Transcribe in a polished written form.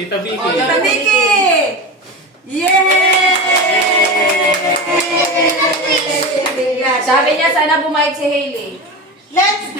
Tita Vicky. Tita Vicky! Yay! Sabi niya, sana bumait si Hailey. Let's